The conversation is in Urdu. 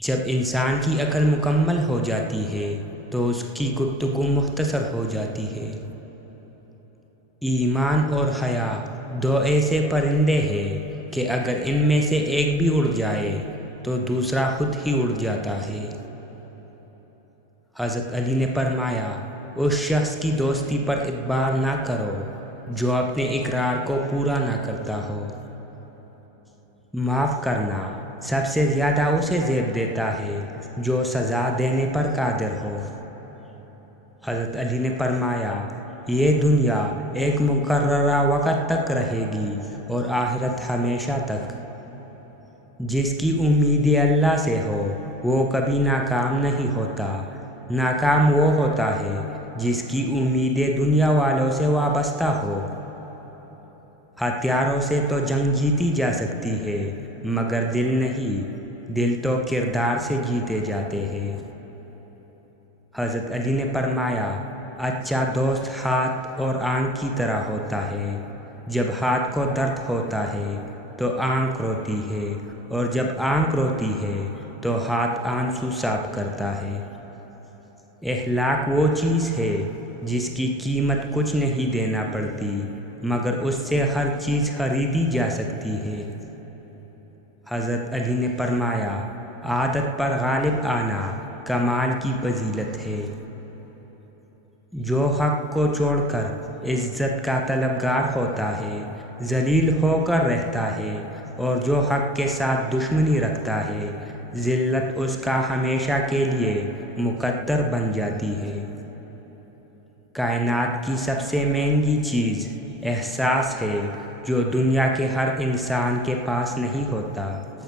جب انسان کی عقل مکمل ہو جاتی ہے تو اس کی گفتگو مختصر ہو جاتی ہے۔ ایمان اور حیا دو ایسے پرندے ہیں کہ اگر ان میں سے ایک بھی اڑ جائے تو دوسرا خود ہی اڑ جاتا ہے۔ حضرت علی نے فرمایا، اس شخص کی دوستی پر اعتبار نہ کرو جو اپنے اقرار کو پورا نہ کرتا ہو۔ معاف کرنا سب سے زیادہ اسے زیب دیتا ہے جو سزا دینے پر قادر ہو۔ حضرت علی نے فرمایا، یہ دنیا ایک مقررہ وقت تک رہے گی اور آخرت ہمیشہ تک۔ جس کی امید اللہ سے ہو وہ کبھی ناکام نہیں ہوتا۔ ناکام وہ ہوتا ہے جس کی امید دنیا والوں سے وابستہ ہو۔ ہتھیاروں سے تو جنگ جیتی جا سکتی ہے مگر دل نہیں، دل تو کردار سے جیتے جاتے ہیں۔ حضرت علی نے فرمایا، اچھا دوست ہاتھ اور آنکھ کی طرح ہوتا ہے۔ جب ہاتھ کو درد ہوتا ہے تو آنکھ روتی ہے اور جب آنکھ روتی ہے تو ہاتھ آنسو صاف کرتا ہے۔ اخلاق وہ چیز ہے جس کی قیمت کچھ نہیں دینا پڑتی مگر اس سے ہر چیز خریدی جا سکتی ہے۔ حضرت علی نے فرمایا، عادت پر غالب آنا کمال کی فضیلت ہے۔ جو حق کو چھوڑ کر عزت کا طلبگار ہوتا ہے ذلیل ہو کر رہتا ہے، اور جو حق کے ساتھ دشمنی رکھتا ہے ذلت اس کا ہمیشہ کے لیے مقدر بن جاتی ہے۔ کائنات کی سب سے مہنگی چیز احساس ہے جو دنیا کے ہر انسان کے پاس نہیں ہوتا۔